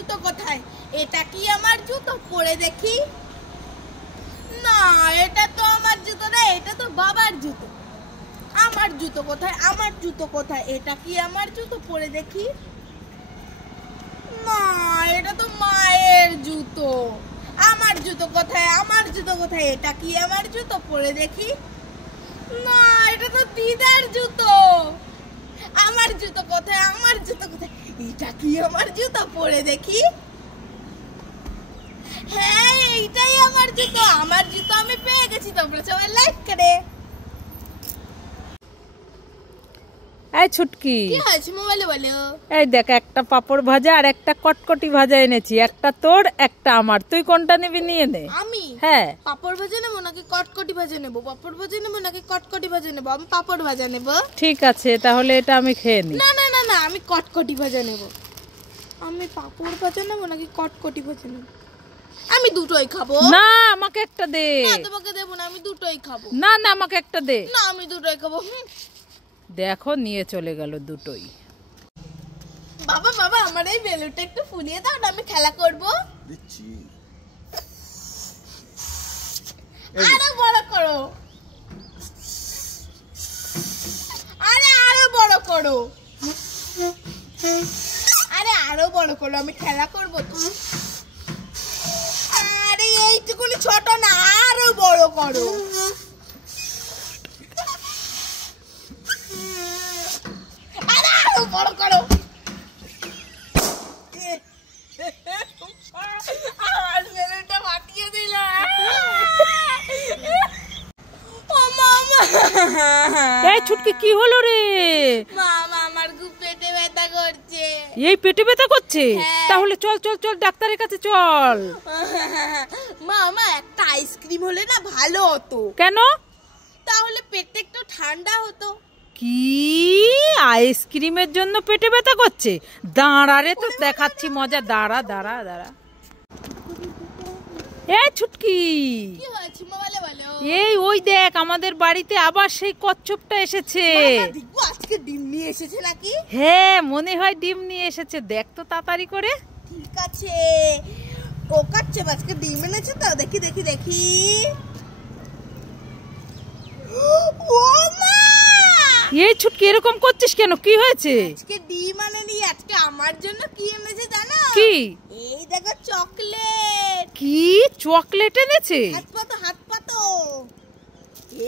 জুতো কোথায়? এটা কি আমার জুতো? পরে দেখি। না, এটা তো আমার জুতো না, এটা তো বাবার জুতো। আমার জুতো কোথায়? আমার জুতো কোথায়? এটা কি আমার জুতো? পরে দেখি। না, এটা তো মায়ের জুতো। আমার জুতো কোথায়? আমার জুতো কোথায়? এটা কি আমার জুতো? পরে দেখি। না, এটা তো দিদার জুতো। আমার জুতো কোথায়? আমার জুতো কোথায়? এটা কি আমার জুতো? পরে দেখি। হ্যাঁ, এইটাই আমার জুতো। আমার জুতো আমি পেয়ে গেছি। তোমরা সবাই লাইক করে। এই ছুটকি, কি হয়েছে মোবাইলে বলো? এই দেখ, একটা পাপড় ভাজা আর একটা কটকটি ভাজা এনেছি। একটা তোর, একটা আমার। তুই কোনটা নিবি? নিয়ে নে। আমি? হ্যাঁ। পাপড় ভাজা নেবো নাকি কটকটি ভাজা নেবো? পাপড় ভাজা নেবো নাকি কটকটি ভাজা নেবো? আমি পাপড় ভাজা নেবো। ঠিক আছে, তাহলে এটা আমি খেয়ে নি। না না না না, আমি কটকটি ভাজা নেবো। আমি পাপড় ভাজা নেবো নাকি কটকটি ভাজা নেবো? আমি দুটোই খাবো। না, আমাকে একটা দে। না, তোমাকে দেবো না, আমি দুটোই খাবো। না না, আমাকে একটা দে। না, আমি দুটোই খাবো। দেখো, নিয়ে চলে গেল দুটোই। বাবা বাবা, আমার এই বেলুনটা একটু ফুলিয়ে দাও না, আমি খেলা করব। দিচ্ছি। আরো বড় করো। আরে আরো বড় করো। আরে আরো বড় করো, আমি খেলা করব তো। আরে এইটুকুনি ছোট না, আরো বড় করো। আরে আরো বড় করো। আমার বেলুনটা ফাটিয়ে দিল। ও মামা, এই ছুটকি, কি হলো রে? মামা আমার খুব পেটে ব্যথা করছে। এই পেটে ব্যথা করছে? হ্যাঁ। তাহলে চল চল চল, ডাক্তারের কাছে চল। মামা, একটা আইসক্রিম হলে না ভালো হতো। কেন? তাহলে পেটটা একটু ঠান্ডা হতো। কি আইসক্রিমের জন্য পেটে ব্যথা করছে? দাঁড়া রে, তো দেখাচ্ছি মজা। দাঁড়া দাঁড়া দাঁড়া। এই ছুটকি, কি হয়েছে মোবাইলে বলো? এই ওই দেখ, আমাদের বাড়িতে আবার সেই কচ্ছপটা এসেছে। মামা, দেখবো আজকে ডিম নিয়ে এসেছে নাকি? হ্যাঁ, মনে হয় ডিম নিয়ে এসেছে। দেখ তো তাড়াতাড়ি করে। ঠিক আছে, ও কাচ্ছে আজকে ডিম এনেছে তো। দেখি দেখি দেখি। ও মা, এই ছুটকি, এরকম করছিস কেন? কি হয়েছে? আজকে ডিম আনেনি, আজকে আমার জন্য কি এনেছে জানো? কি? এই দেখো, চকলেট। কি চকলেট এনেছে? হাত পাতো, হাত পাতো।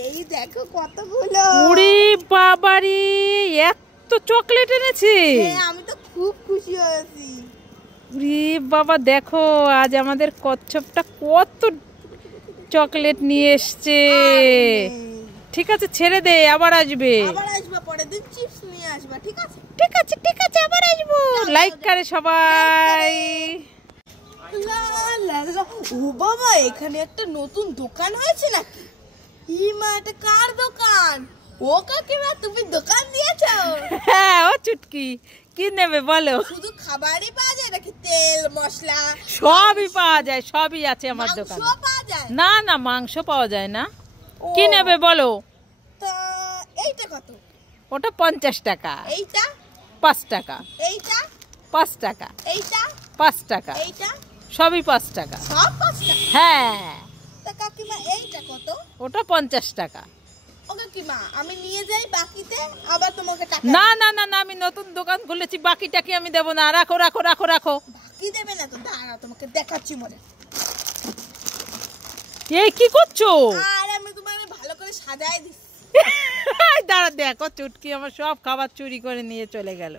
এই দেখো কতগুলো। ওরে বাবারে, এত চকলেট এনেছে! হ্যাঁ, আমি তো খুব খুশি হয়েছি। ওরে বাবা, দেখো আজ আমাদের কচ্ছপটা কত চকলেট নিয়ে এসছে। ঠিক আছে, ছেড়ে দে, আবার আসবে। আবার আসবা, পরের দিন চিপস নিয়ে আসবা। ঠিক আছে? ঠিক আছে ঠিক আছে, আবার আসবো। লাইক করে সবাই। লা লা লা। ও বাবা, এখানে একটা নতুন দোকান হয়েছে নাকি? মা, এটা কার দোকান? ও কাকিমা, তুমি দোকান দিয়েছো? হ্যাঁ, ও চুটকি, কি নেবে বলো? শুধু খাবারই পাওয়া যায় নাকি তেল মশলা? সবই পাওয়া যায়, সবই আছে আমার দোকানে। মাংসও পাওয়া যায়? না না, মাংস পাওয়া যায় না। ও, কি নেবে বলো? তা এইটা কত? ওটা 50 টাকা। এইটা? 5 টাকা। এইটা? 5 টাকা। এইটা? 5 টাকা। এইটা? সবই 5 টাকা। সব 5 টাকা? হ্যাঁ। তা কাকিমা, এইটা কত? ওটা 50 টাকা। ও কাকিমা, আমি নিয়ে যাই বাকিতে, আবার তোমাকে টাকা। না না না না, আমি নতুন দোকান খুলেছি, বাকিটা কি আমি দেবো না? রাখো রাখো রাখো রাখো। বাকি দেবে না তো? দাঁড়া, তোমাকে দেখাচ্ছি মনে। এই কি করছো? আর আমি তোমার ভালো করে সাজায় দিচ্ছি। দাঁড়া, দেখো চুটকি আমার সব খাবার চুরি করে নিয়ে চলে গেল।